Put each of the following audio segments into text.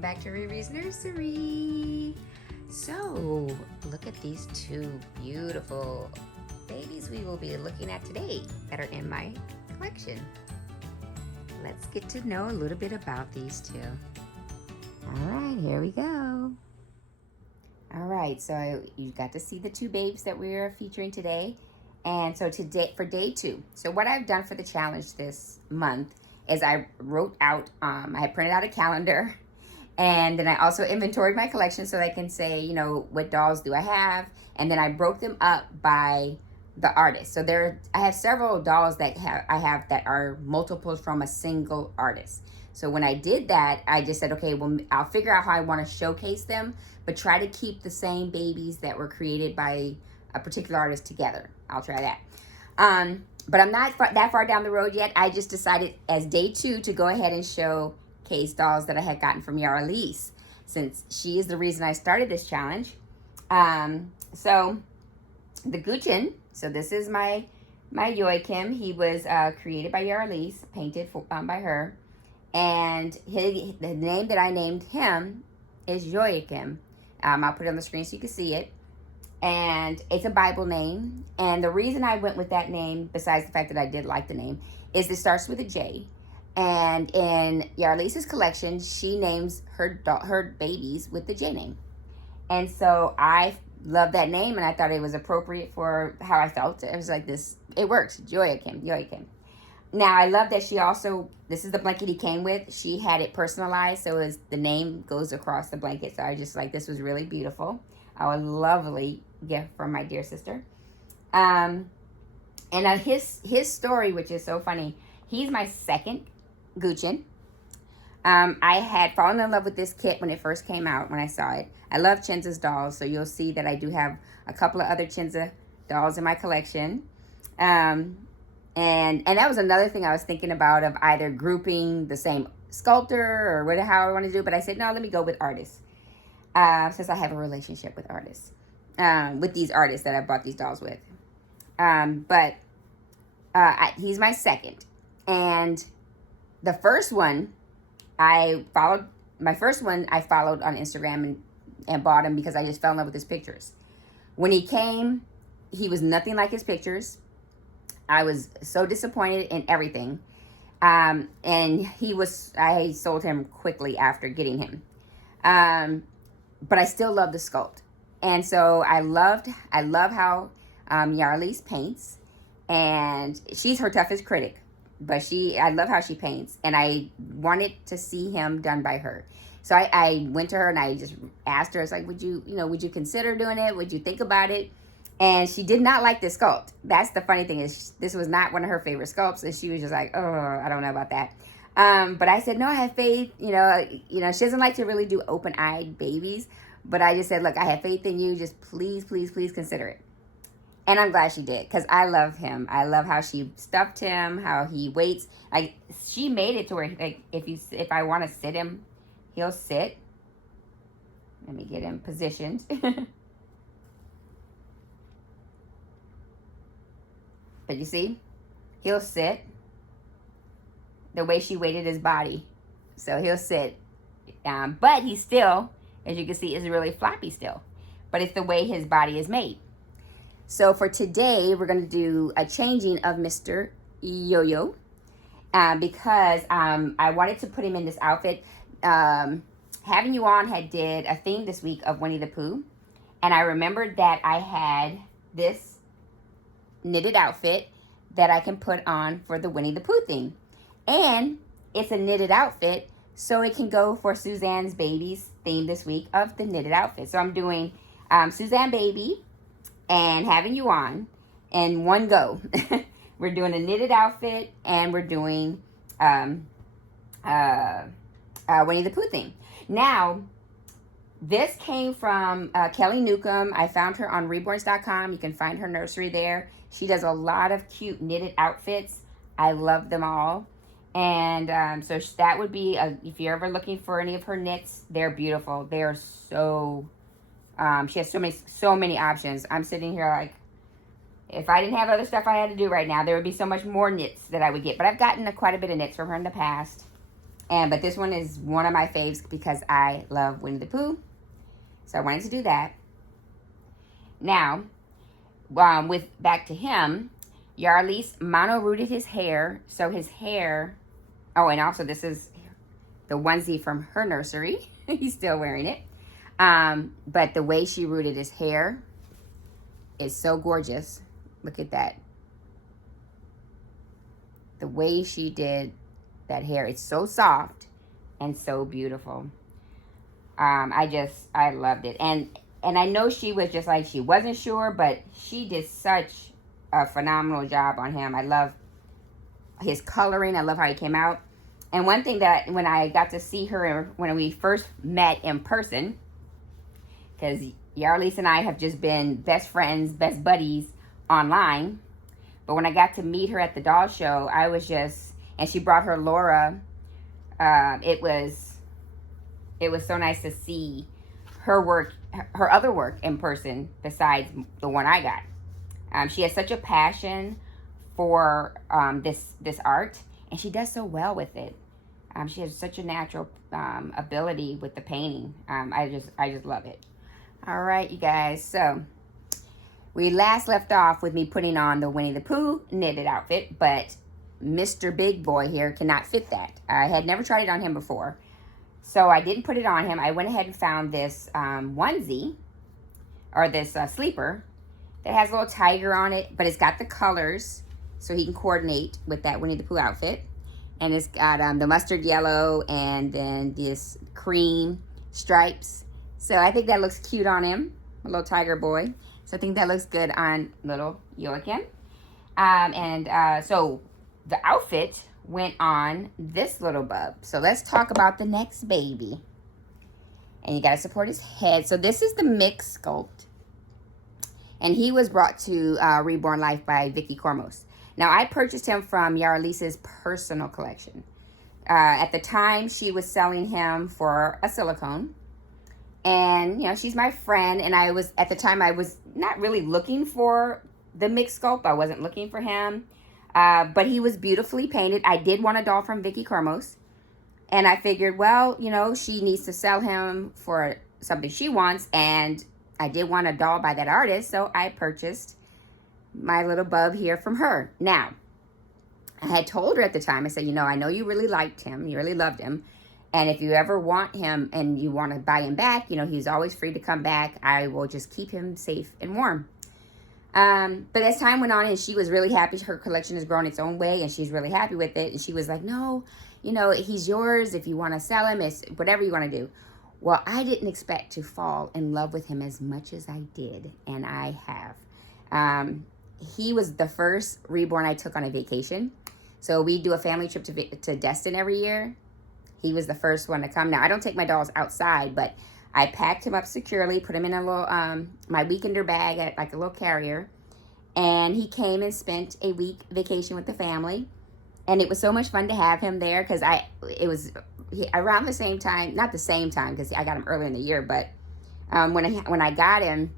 welcome back to Riri's Nursery. So, look at these two beautiful babies we will be looking at today that are in my collection. Let's get to know a little bit about these two. All right, here we go. All right, so you got to see the two babes that we're featuring today. And so today, for day 2, so what I've done for the challenge this month is I wrote out, I printed out a calendar, and then I also inventoried my collection so I can say, you know, what dolls do I have, and then I broke them up by the artist. So I have several dolls that I have that are multiples from a single artist. So when I did that, I just said, okay, well, I'll figure out how I want to showcase them, but try to keep the same babies that were created by a particular artist together. I'll try that. But I'm not that far down the road yet. I just decided as day 2 to go ahead and showcase dolls that I had gotten from Yarlise, since she is the reason I started this challenge. So the Guchin, so this is my Yokim. He was created by Yarlise, painted by her. And the name that I named him is Yokim. I'll put it on the screen so you can see it. And it's a Bible name. And the reason I went with that name, besides the fact that I did like the name, is it starts with a J. And in Yarlise's collection, she names her babies with the J name. And so I love that name, and I thought it was appropriate for how I felt. It was like this, it works, Yokim. Now, I love that she also, this is the blanket he came with. She had it personalized, so the name goes across the blanket. So I just like, this was really beautiful. A lovely gift from my dear sister. And his story, which is so funny, he's my second Guchin. I had fallen in love with this kit when it first came out, when I saw it. I love Chinza's dolls, so you'll see that I do have a couple of other Chinza dolls in my collection. And that was another thing I was thinking about, of either grouping the same sculptor or how I want to do, but I said, no, let me go with artists. Since I have a relationship with artists, with these artists that I bought these dolls with. He's my second. And the first one I followed on Instagram and bought him because I just fell in love with his pictures. When he came, he was nothing like his pictures. I was so disappointed in everything. And I sold him quickly after getting him. But I still love the sculpt. And so I love how Yarlise paints. And she's her toughest critic. But I love how she paints. And I wanted to see him done by her. So I went to her and I just asked her, I was like, would you consider doing it? Would you think about it? And she did not like this sculpt. That's the funny thing, is this was not one of her favorite sculpts. And she was just like, oh, I don't know about that. But I said, no, I have faith. You know, she doesn't like to really do open-eyed babies. But I just said, look, I have faith in you. Just please, please, please consider it. And I'm glad she did, because I love him. I love how she stuffed him, how he waits. Like, she made it to where, like, if I want to sit him, he'll sit. Let me get him positioned. But you see, he'll sit. The way she weighted his body. So he'll sit. But he still, as you can see, is really floppy still. But it's the way his body is made. So for today, we're going to do a changing of Mr. Yoyo. Because I wanted to put him in this outfit. Having You On did a theme this week of Winnie the Pooh. And I remembered that I had this knitted outfit that I can put on for the Winnie the Pooh theme. And it's a knitted outfit, so it can go for Suzanne's Baby's theme this week of the knitted outfit. So I'm doing Suzanne Baby and Having You On in one go. We're doing a knitted outfit, and we're doing Winnie the Pooh theme. Now, this came from Kelly Newcomb. I found her on reborns.com. You can find her nursery there. She does a lot of cute knitted outfits. I love them all. And so that would be, if you're ever looking for any of her knits, they're beautiful. They're so, she has so many options. I'm sitting here like, if I didn't have other stuff I had to do right now, there would be so much more knits that I would get. But I've gotten quite a bit of knits from her in the past. But this one is one of my faves because I love Winnie the Pooh. So I wanted to do that. Now, with back to him, Yarlis mono-rooted his hair. So his hair... Oh, and also this is the onesie from her nursery. He's still wearing it. But the way she rooted his hair is so gorgeous. Look at that. The way she did that hair, it's so soft and so beautiful. I loved it. And I know she was just like, she wasn't sure, but she did such a phenomenal job on him. I love his coloring. I love how he came out. And one thing that when I got to see her when we first met in person, because Yarlis and I have just been best friends, best buddies online. But when I got to meet her at the doll show, I was just, and she brought her Laura. It was so nice to see her work, her other work in person besides the one I got. She has such a passion for this art, and she does so well with it. She has such a natural ability with the painting. I just love it. All right, you guys. So we last left off with me putting on the Winnie the Pooh knitted outfit, but Mr. Big Boy here cannot fit that. I had never tried it on him before, so I didn't put it on him. I went ahead and found this onesie, or this sleeper, that has a little tiger on it, but it's got the colors, so he can coordinate with that Winnie the Pooh outfit. And it's got the mustard yellow and then this cream stripes. So I think that looks cute on him, a little tiger boy. So I think that looks good on little Yokim. So the outfit went on this little bub. So let's talk about the next baby. And you got to support his head. So this is the mix sculpt. And he was brought to Reborn Life by Vicky Cormos. Now, I purchased him from Yarlis's personal collection. At the time, she was selling him for a silicone. And, you know, she's my friend. And at the time, I was not really looking for the mix sculpt. I wasn't looking for him. But he was beautifully painted. I did want a doll from Vicky Cormos. And I figured, well, you know, she needs to sell him for something she wants. And I did want a doll by that artist. So I purchased my little bub here from her. Now, I had told her at the time, I said, you know, I know you really liked him. You really loved him. And if you ever want him and you want to buy him back, you know, he's always free to come back. I will just keep him safe and warm. But as time went on and she was really happy, her collection has grown its own way and she's really happy with it. And she was like, no, you know, he's yours. If you want to sell him, it's whatever you want to do. Well, I didn't expect to fall in love with him as much as I did. And I have. He was the first Reborn I took on a vacation. So we do a family trip to Destin every year. He was the first one to come. Now, I don't take my dolls outside, but I packed him up securely, put him in a little, my weekender bag at like a little carrier. And he came and spent a week vacation with the family. And it was so much fun to have him there because it was around the same time, not the same time because I got him earlier in the year, but when I got him,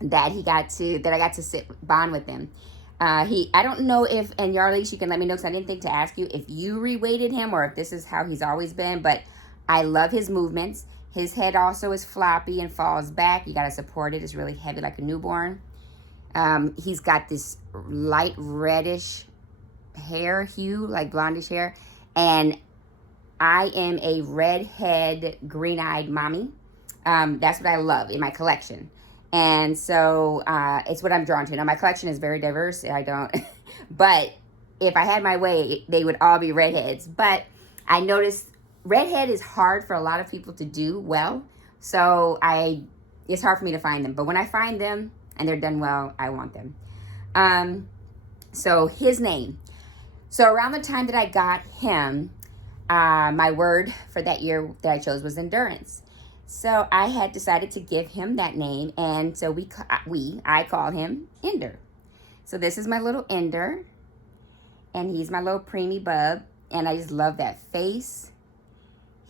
that I got to sit bond with him. I don't know if, and Yarlis, you can let me know because I didn't think to ask you if you reweighted him or if this is how he's always been, but I love his movements. His head also is floppy and falls back. You got to support it. It's really heavy like a newborn. He's got this light reddish hair hue, like blondish hair, and I am a redhead, green-eyed mommy. That's what I love in my collection. And so it's what I'm drawn to. Now, my collection is very diverse. But if I had my way, they would all be redheads. But I noticed redhead is hard for a lot of people to do well. So it's hard for me to find them. But when I find them and they're done well, I want them. So his name. So around the time that I got him, my word for that year that I chose was endurance. So I had decided to give him that name, and so I call him Ender. So this is my little Ender, and he's my little preemie bub, and I just love that face.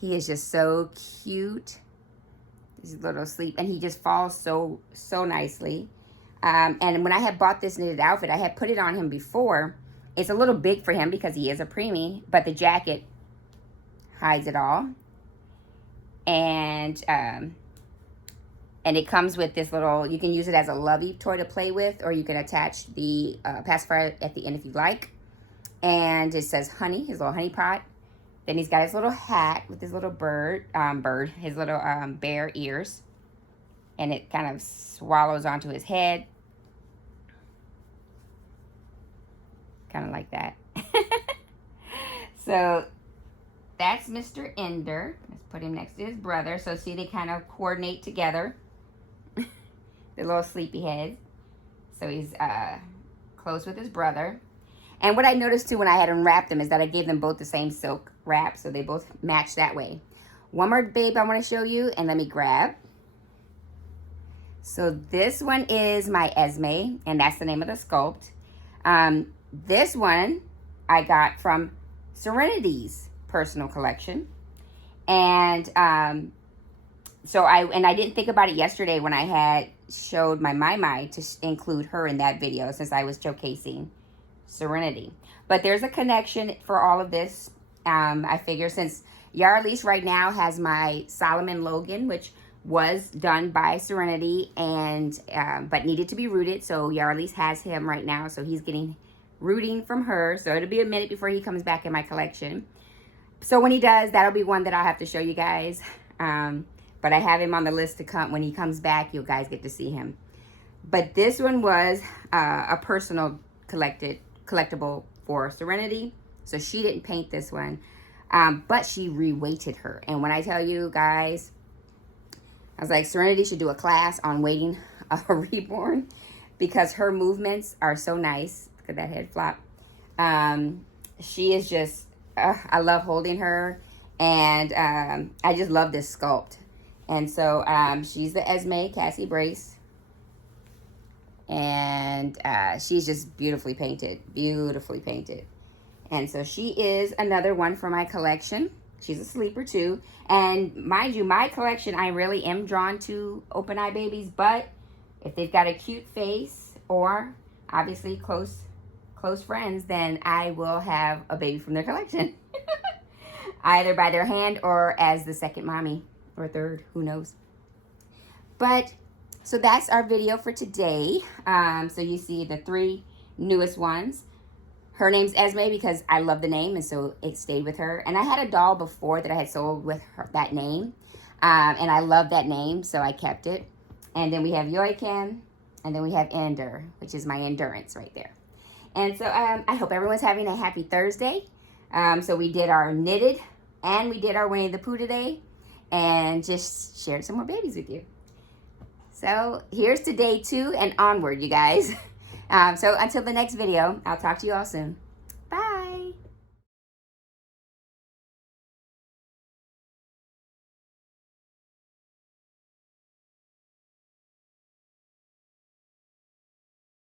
He is just so cute. His little sleep, and he just falls so nicely. And when I had bought this knitted outfit, I had put it on him before. It's a little big for him because he is a preemie, but the jacket hides it all. And it comes with this little, you can use it as a lovey toy to play with, or you can attach the pacifier at the end if you like. And it says honey, his little honey pot. Then he's got his little hat with his little his little bear ears. And it kind of swallows onto his head. Kind of like that. So that's Mr. Ender. Let's put him next to his brother. So see, they kind of coordinate together. The little sleepy head. So he's close with his brother. And what I noticed too when I had unwrapped them is that I gave them both the same silk wrap. So they both match that way. One more babe I want to show you. And let me grab. So this one is my Esme. And that's the name of the sculpt. This one I got from Serenity's personal collection. And so I didn't think about it yesterday when I had showed my Mai to include her in that video, since I was showcasing Serenity. But there's a connection for all of this. I figure since Yarlise right now has my Solomon Logan, which was done by Serenity, and but needed to be rooted. So Yarlise has him right now, so he's getting rooting from her. So it'll be a minute before he comes back in my collection. So when he does, that'll be one that I'll have to show you guys. But I have him on the list to come. When he comes back, you guys get to see him. But this one was a personal collectible for Serenity. So she didn't paint this one. But she reweighted her. And when I tell you guys, I was like, Serenity should do a class on weighting a reborn, because her movements are so nice. Look at that head flop. She is just, I love holding her. And I just love this sculpt. And so she's the Esme Cassie Brace. And she's just beautifully painted. Beautifully painted. And so she is another one for my collection. She's a sleeper too. And mind you, my collection, I really am drawn to open eye babies. But if they've got a cute face or obviously close friends, then I will have a baby from their collection. Either by their hand or as the second mommy or third, who knows. But so that's our video for today. So you see the 3 newest ones. Her name's Esme because I love the name, and so it stayed with her. And I had a doll before that I had sold with that name, and I love that name, so I kept it. And then we have Yokim, and then we have Ender, which is my endurance right there. And so I hope everyone's having a happy Thursday. So we did our knitted and we did our Winnie the Pooh today, and just shared some more babies with you. So here's to day 2 and onward, you guys. So until the next video, I'll talk to you all soon.